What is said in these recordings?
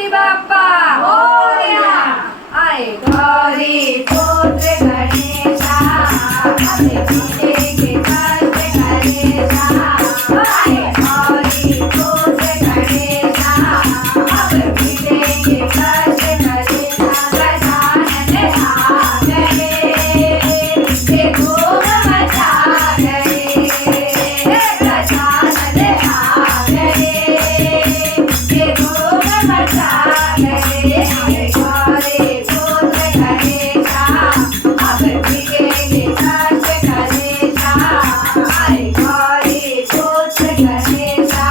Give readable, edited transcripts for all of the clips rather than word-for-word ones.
गणपती बाप्पा मोरया। आए गौरी पुत्र गणेशा, हमें मिलेंगे कष्ट कलेशा। आए गौरी पुत्र गणेशा, हमें मिलेंगे कष्ट कलेशा। गजानन आ गए, ये धूम मचा गए। गजानन आ गए, ये धूम मचा गए। आए गौरी पुत्र गणेशा, अब मिलेंगे कष्ट कलेशा। आए गौरी पुत्र गणेशा,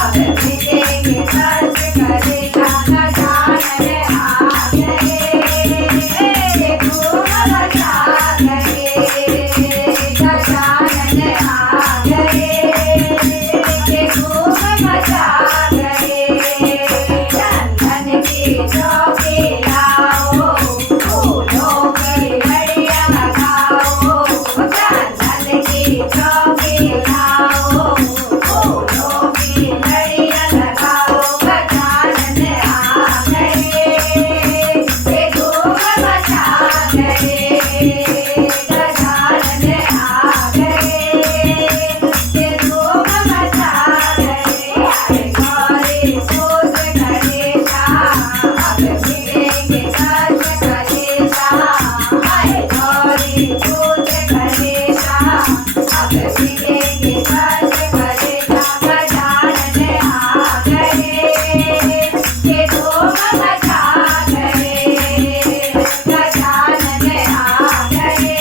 अब मिलेंगे कष्ट कलेशा। गजानन आ गए, ये धूम मचा गए। गजानन आ गए, ये धूम मचा गए। चंदन की चौकी लाओ, फूलों की लड़ियां लगाओ। चंदन की चौकी लाओ, फूलों की लड़ियां लगाओ। गजानन आ गए, ये धूम मचा गए। गजानन आ गए, ये धूम मचा गए। आए गौरी पुत्र गणेशा, अब मिलेंगे कष्ट कलेशा। आए गौरी पुत्र गणेशा, अब मिलेंगे कष्ट कलेशा। गजानन आ गए, ये धूम मचा गए। गजानन आ गए,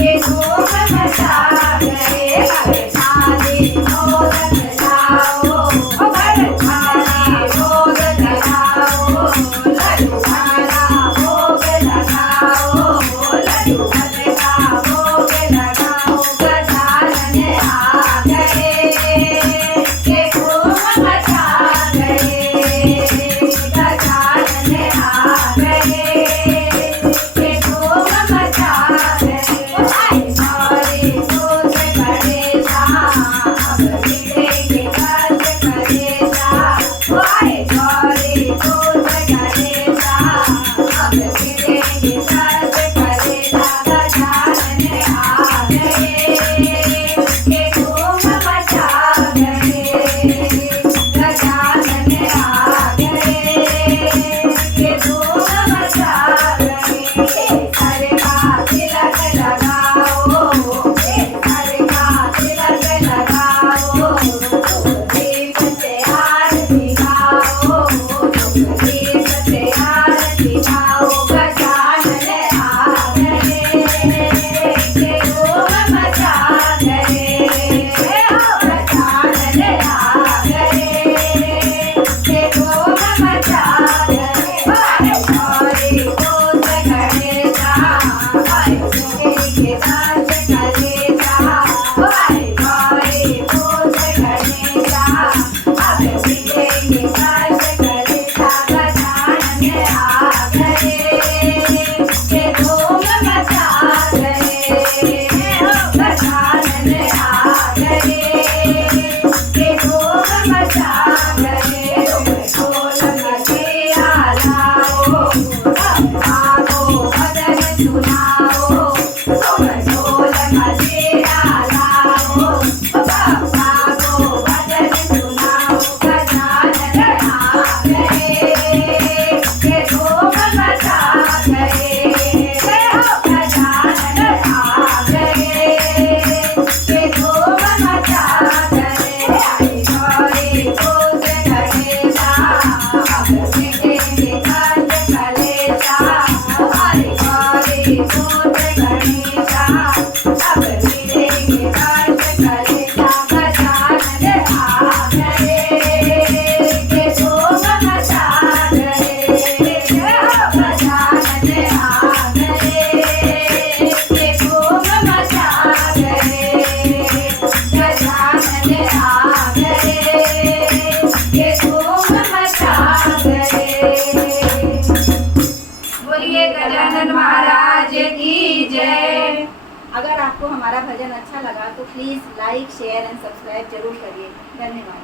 ये धूम मचा गए। हर थाली मोदक लाओ, हर थाली भोग लगाओ। लड्डू वाला भोग लगाओ, लड्डू का भोग लगाओ। गजानन आ गए, ये धूम मचा गए। गजानन आ गए, ये धूम मचा गए। आए गौरी पुत्र गणेशा, अब मिलेंगे कष्ट कलेशा। आए गौरी पुत्र गणेशा, अब मिलेंगे कष्ट कलेशा। गजानन आ गए, ये धूम मचा गए। गजानन आ गए, ये धूम मचा गए। हर का तिलक लगाओ, हर का तिलक लगाओ। दीप से आरती गाओ, दीप से आरती गाओ। गजानन आ गए, ये धूम मचा गए। गजानन आ गए, ये धूम मचा गए। आए गौरी पुत्र गणेशा, आए मिलेंगे कष्ट कलेशा। आए गौरी पुत्र गणेशा, अब मिलेंगे कष्ट कलेशा। गजानन आ गए, ये धूम मचा गए। गजानन आ गए, ये धूम मचा गए। ढोल मंजीरा लाओ, अम्मा को भजन सुनाओ। ढोल मंजीरा लाओ, अम्मा को भजन सुनाओ। गजानन आ गए, ये धूम मचा गए। गजानन आ गए, ये धूम मचा गए। आए गौरी पुत्र गणेशा, अब मिलेंगे कष्ट कलेशा। आए गौरी पुत्र गणेशा, अब मिलेंगे कष्ट कलेशा। गजानन आ गए, ये धूम मचा गए। गजानन आ गए, ये धूम मचा गए। गजानन आ गए, ये धूम मचा गए। बोलिए गजानन महाराज की जय। अगर आपको हमारा भजन अच्छा लगा तो please like share and subscribe जरूर करिए। धन्यवाद।